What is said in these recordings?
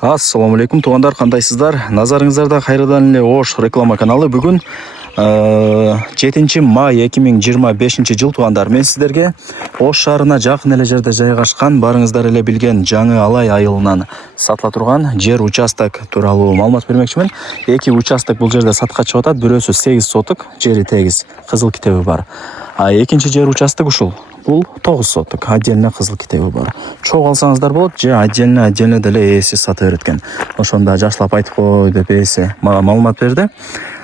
Ассаламу алейкум туугандар, кандайсыздар? Назарыңыздарда кайрадан эле Ош реклама каналы. Бүгүн 7 май 2025 жыл туугандар. Мен сиздерге Ош шаарына жакын эле жерде жайгашкан, барыңыздар эле билген Жаңы Алай айылынан сатыла турган жер участок тууралуу маалымат бермекчимин. Эки участок бул жерде сатка чыгып атат. Бирөөсү 8 соток, жери тегиз, кызыл китеби бар. А экинчи жер участок ушул. Бул 9 соток, отдельно кызыл китеби бар. Чогуу алсаңыздар болот, же отдельно деле ээси сата берет экен. Ошондо жакшылап айтып кой деп ээси мага маалымат берди.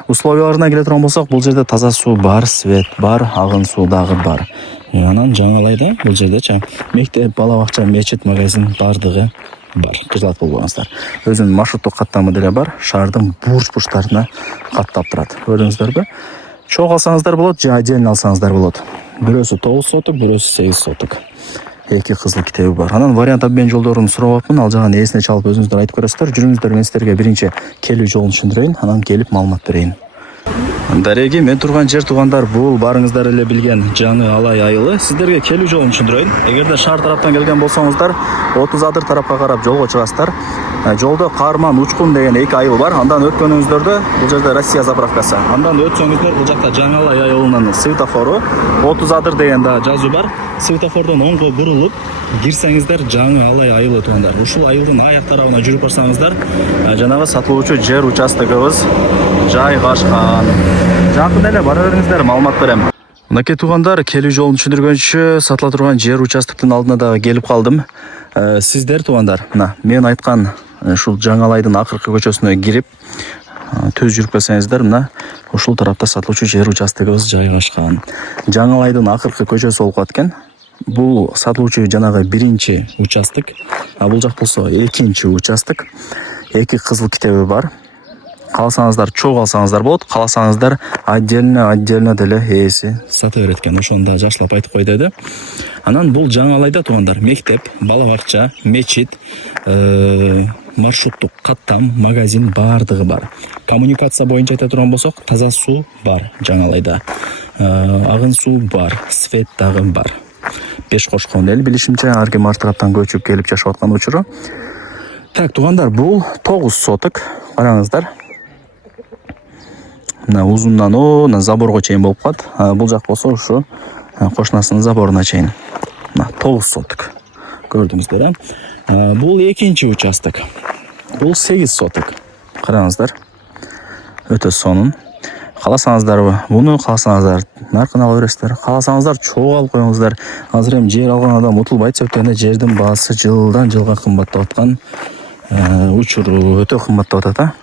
Условияларына келе турган болсок, бул жерде таза суу бар, свет бар, агын суу дагы бар. Анан Жаңы Алайда бул жерде мектеп, бала бакча, мечит, магазин бардыгы бар. Кыжалат болбоңуздар. Өзүнүн маршруттук каттамы деле бар. Шаардын бурч-бурчтарына каттап турат. Көрдүңүздөрбү? Чогуу алсаңыздар болот, же отдельно алсаңыздар болот. Бирөөсү 9 соток, бирөөсү 8 соток. Эки кызыл китеби бар. Анан вариант обмен жолдорун сурап, ал жагын эсине чалып өзүңүздөр айтып көрөсүздөр. Жүрүңүздөр, мен сиздерге биринчи келүү жолун түшүндүрөйүн, анан келип маалымат берейин. Дареги, мен турган жер туугандар, бул барыңыздар эле билген Жаңы Алай айылы. Сиздерге келүү жолун түшүндүрөйүн. Эгерде шаар тараптан келген болсоңуздар, 30 адыр тарапка карап жолго чыгасыздар. Жолдо Карман, Учкун деген эки айыл бар. Андан өткөнүңүздөрдө бул жерде Россия заправкасы. Андан өтсөңүздөр бул жакта Жаңы Алай айылынын светофору 30 адыр деген да жазуу бар. Светофордон оңго бурулуп кирсеңиздер Жаңы Алай айылы туугандар. Ушул айылдын аяк тарабына жүрүп барсаңыздар, жанагы сатылуучу жер участогубуз жайгашкан. Жакын эле бара бериңиздер, маалымат берем. Мынакей туугандар, келүү жолун түшүндүргөнчү сатыла турган жер участоктун алдына дагы келип калдым. Сиздер туугандар, мына мен айткан ушул Жаңы Алайдын акыркы көчөсүнө кирип, түз жүрүп келсеңиздер, мына ушул тарапта сатылуучу жер участогубуз жайгашкан. Жаңы Алайдын акыркы көчөсү болуп калат экен. Бул сатылуучу жанагы биринчи участок, а бул жак болсо экинчи участок. Эки кызыл китеби бар. Кааласаңыздар чогуу алсаңыздар болот, кааласаңыздар отдельно деле ээси сата берет экен. Ошондо жакшылап айтып кой деди. Анан бул Жаңы Алайда туугандар, мектеп, бала бакча, мечит, маршруттук каттам, магазин бардыгы бар. Коммуникация боюнча айта турган болсок, таза суу бар Жаңы Алайда. Агын суу бар, свет дагы бар. Беш кошкон эл билишимче, ар ким ар тараптан көчүп келип жашап аткан учуру. Так, туугандар, бул 9 соток. Караңыздар. Мына узундан заборго чейин болуп калат. Бул жак болсо ушу кошунасынын заборуна чейин. Мына 9 соток. Көрдүңүздөр, бул экинчи участок. Бул 8 соток. Караңыздар. Өтө сонун. Кааласаңыздар буну, кааласаңыздар наркын ала бересиздер. Кааласаңыздар чогуу алып коюңуздар. Азыр эми жер алган адам утулбайт, себептен жердин баасы жылдан жылга кымбаттап аткан. Учуру өтө кымбаттап атат.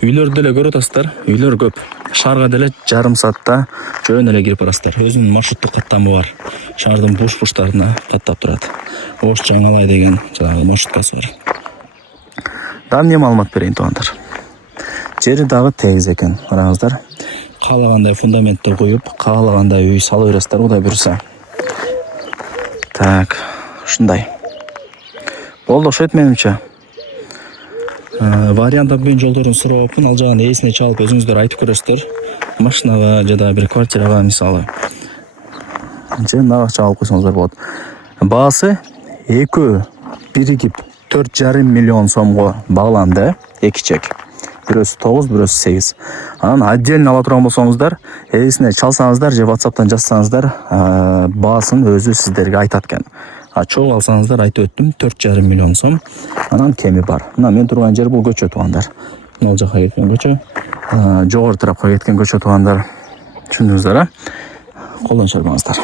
Үйлөрдү деле көрүп атасыздар. Үйлөр көп. Шаарга деле жарым саатта жөн эле кирип барасыздар. Өзүнүн маршруттук каттамы бар. Шаардын бурч-бурчтарына каттап турат. Ош Жаңы Алай деген жанагы маршруткасы бар. Дагы эмне маалымат берейин туугандар. Жери дагы тегиз экен. Караңыздар. Каалагандай фундаментти коюп, каалагандай үй сала бересиздер, Кудай буйруса. Так, ушундай. Болду окшойт менимче. Вариант обмен жолдорун сурап, ал жагын эсине чалып өзүңүздөр айтып көрөсүздөр. Машинага же да бир квартирага мисалы. Же наракча алып койсоңуздар болот. Баасы экөө биригип 4,5 миллион сомго багланды, эки чек. Бирөөсү 9, бирөөсү 8. Анан отдельно ала турган болсоңуздар, эсине чалсаңыздар же WhatsApp'тан жазсаңыздар, баасын өзү сиздерге айтат экен. Чогуу алсаңыздар, айтып өттүм, 4,5 миллион сом. Анан кеми бар. Мына мен турган жер бул көчө туугандар. Мына жака кеткен көчө. Жогору тарапка кеткен көчө туугандар. Түшүндүңүздөр, колдон чарбаңыздар.